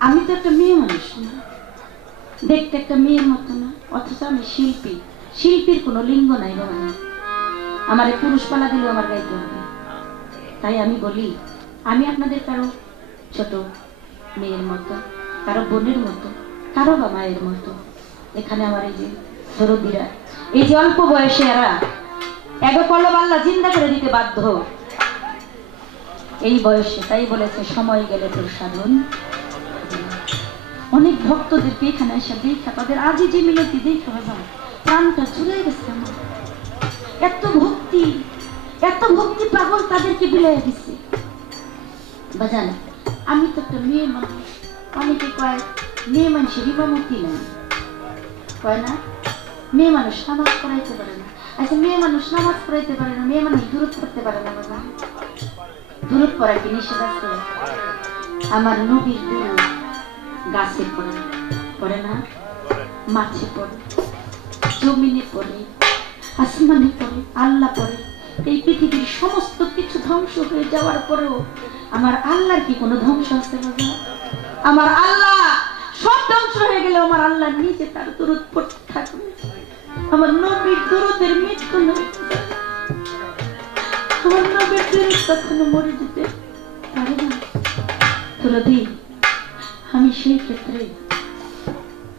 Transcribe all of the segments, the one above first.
আমি তো একটা মেয়ে মানুষ না। দেখতে একটা মেয়ের মতো না। অথচ আমি শিল্পী। শিল্পীর কোনো লিঙ্গ নাই বাবা আমার পুরুষ পালা দিলেও আমার গাইতে হবে। তাই আমি বলি, আমি আপনাদের কারও ছোট মেয়ের মতো, কারও বোনের মতো, কারও বা মায়ের মতো। এখানে আমার এই যে দরদিরা। এই যে অল্প বয়সে এরা এগো কলম আল্লাহ জিন্দা করে দিতে বাধ্য। এই বয়সে তাই বলেছে, সময় গেলে তোর সাধন। অনেক ভক্তদেরকে এখানে এসে দেখা, তাদের আজই যে মিনতি দেখা, বাবা, প্রাণটা চলে গেছে আমার। এত ভক্তি এত ভক্তি পাগল তাদেরকে বিলাই দিছে। বাজান, আমি তো একটা মেয়ে মানুষ, অনেকে কয়, মেয়ে মানুষের ইমামতি নাই। কয় না, মেয়ে মানুষ নামাজ পড়াইতে পারে না। আচ্ছা মেয়ে মানুষ নামাজ পড়াইতে পারে না, মেয়ে মানুষ দূরত করতে পারে না বাবা দূরত পড়া কি নিষেধ আছে। আমার নবীর দূর গাছে পড়ে পড়ে না? মাছে পড়ে, জমিনে পড়ে, আসমানে পড়ে, আল্লাহ পড়ে। এই পৃথিবীর সমস্ত কিছু ধ্বংস হয়ে যাওয়ার পরেও আমার আল্লাহর কি কোনো ধ্বংস আছে বাবা? আমার আল্লাহ সব ধ্বংস হয়ে গেলে আমার আল্লাহ নিজে তার দূরত পড়তে থাকবে। আমার নবীর দূরতের মৃত্যু নয় কখনো মরে যেতে পারে না তুলদি আমি সেই ক্ষেত্রে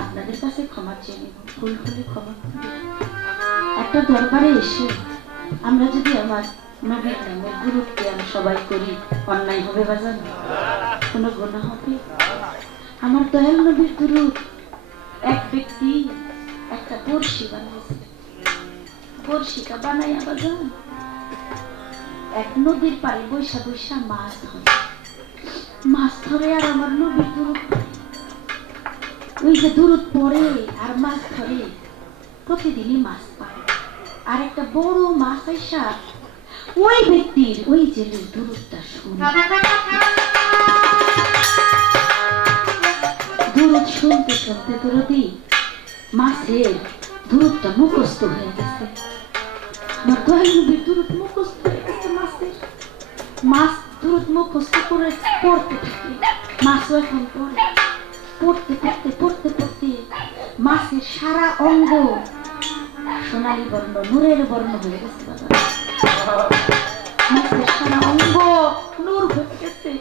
আপনাদের কাছে ক্ষমা চেয়ে নেব, ভুল হলে ক্ষমা একটা দরবারে এসে আমরা যদি আমার নবীর নামের গুরুত্বে আমি সবাই করি, অন্যায় হবে বাজান কোনো গোনা হবে? আমার দয়াল নবীর গুরু এক ব্যক্তি একটা বড়শি বানাইছে বড়শিটা বানাইয়া বাজান এক নদীর পাড়ে বৈশা বৈশা মাছ ধরে। মাছ ধরে আর আমার নবীর দূরত ওই যে দূরত পড়ে আর মাছ ধরে। প্রতিদিনই মাছ পায়। আর একটা বড় মাছ আইসা ওই ব্যক্তির ওই জেলের দূরতটা শুনে। দূরত শুনতে শুনতে দূরতি মাছের দূরতটা মুখস্থ হয়ে গেছে। আমার দয়াল নবীর দূরত মুখস্থ হয়ে মাছ দূরত মুখস্থ করে পড়তে থাকে মাছও এখন পড়ে পড়তে পড়তে পড়তে পড়তে মাছের সারা অঙ্গ সোনালী বর্ণ নূরের বর্ণ হয়ে গেছে মাছের সারা অঙ্গ নূর হয়ে গেছে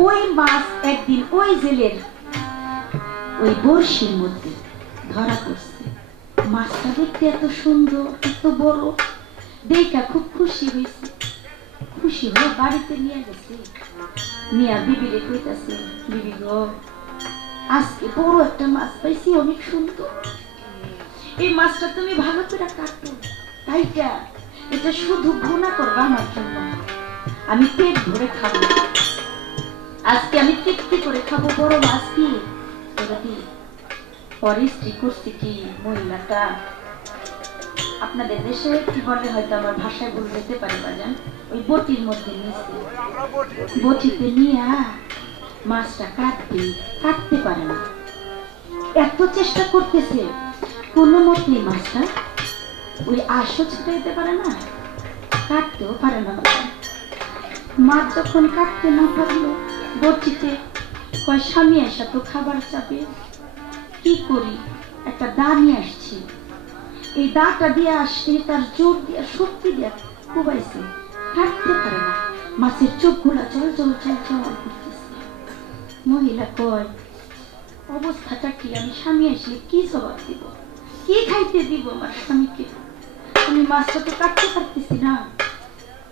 ওই মাছ একদিন ওই জেলের ওই বড়শির মধ্যে ধরা পড়ছে মাছটা দেখতে এত সুন্দর এত বড় দেখা খুব খুশি হয়েছে খুশি বাড়িতে নিয়ে গেছে কইতাছে বিবি গো আজকে বড় একটা মাছ পাইছি অনেক সুন্দর এই মাছটা তুমি ভালো করে কাটো। তাইটা এটা শুধু ভুনা করবা আমার জন্য। আমি পেট ভরে খাব। আজকে আমি তৃপ্তি করে খাব বড় মাছ কি? পরে স্ত্রী করছি কি, মহিলাটা আপনাদের দেশে কি বলে হয়তো আমার ভাষায় ভুল যেতে পারে, বাজান? ওই বটির মধ্যে নিচ্ছে বটিতে নিয়ে মাছটা কাটতে কাটতে পারে না। এত চেষ্টা করতেছে। কোনো মতেই মাছটা ওই আশো ছিটাইতে পারে না, কাটতেও পারে না। মাছ যখন কাটতে না পারল, বটিতে কয়, স্বামী আসা তো খাবার চাপে। কি করি? একটা দা নিয়ে আসছি। এই দাটা দিয়ে আসছে তার জোর দিয়ে, শক্তি দিয়ে কুবাইছে। কাটতে পারে না। মাছের চোখগুলা জল জল জল জল করতেছে। মহিলা কয়, অবস্থাটা কি? আমি স্বামী আসলে কি জবাব দিব? কি খাইতে দিব আমার স্বামীকে? আমি মাছটা তো কাটতে পারতেছি না।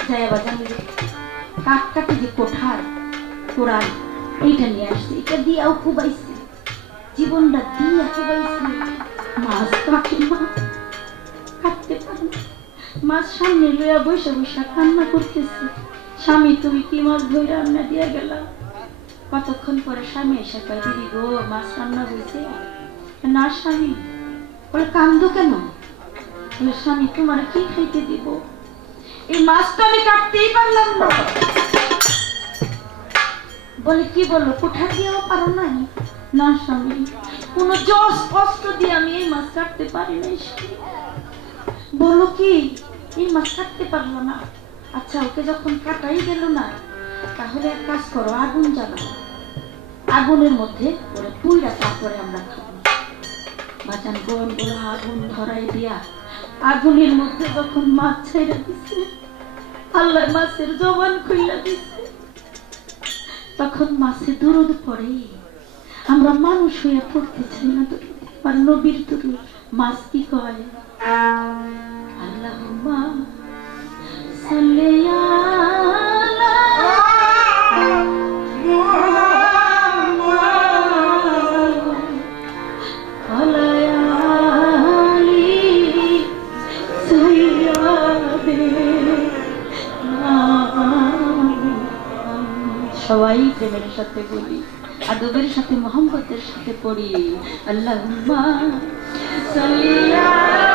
যাই আবার জানি যে কাঠ কাটে যে কোঠার কোরাল এইটা নিয়ে আসছে, এটা দিয়াও কুবাইছে। জীবনটা দিয়া কুবাইছে। মাছ কাটে না। কাটতে পারে মাছ সামনে লইয়া বসে বসে কান্না করতেছে। স্বামী, তুমি কি মাছ ধরে রান্না দিয়া গেলা? কতক্ষণ পরে স্বামী এসে কয়, দিদি গো, মাছ রান্না হয়েছে না স্বামী। বলে কান্দো কেন? স্বামী, তোমার কি খাইতে দিব? এই মাছটা আমি কাটতেই পারলাম না। বলে, কি বলো, কোঠা দিয়েও পারো নাই? না স্বামী, কোনো জস কষ্ট দিয়ে আমি এই মাছ কাটতে পারি নাই। বলো কি, এই মাছ কাটতে পারল না। আচ্ছা ওকে যখন কাটাই গেল না, তাহলে এক কাজ করো, আগুন জ্বালাও। আগুনের মধ্যে ওরা পুইরা তারপরে আমরা খাব। বাজান গোল গোলা আগুন ধরাই দিয়া। আগুনের মধ্যে যখন মাছ ছেড়ে দিছে, আল্লাহ মাছের জবান খুইলা দিছে। তখন মাছে দুরুদ পড়ে। আমরা মানুষ হইয়া পড়তে চাই না নবীর দুরুদ। কি কয় আল্লাহুম্মা সাল্লি সবাই প্রেমের সাথে বলি আদবের সাথে মোহাম্মদের সাথে পড়ি। আল্লাহ Salam.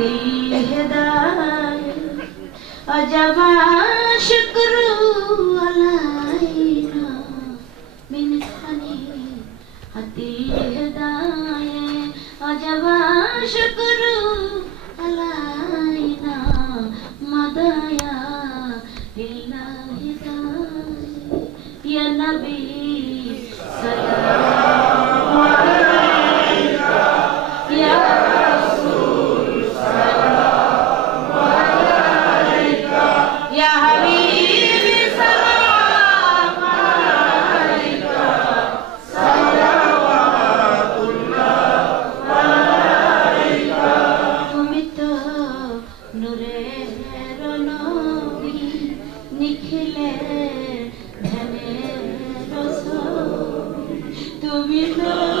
दिल हिदायत अजबा शुक्र अलाइना मिन खनी दिल हिदायत अजबा शुक्र अलाइना मदया इला हिदायत या नबी তুমি তো দুনিয়া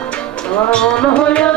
হয়ে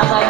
Bye-bye.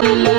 Thank.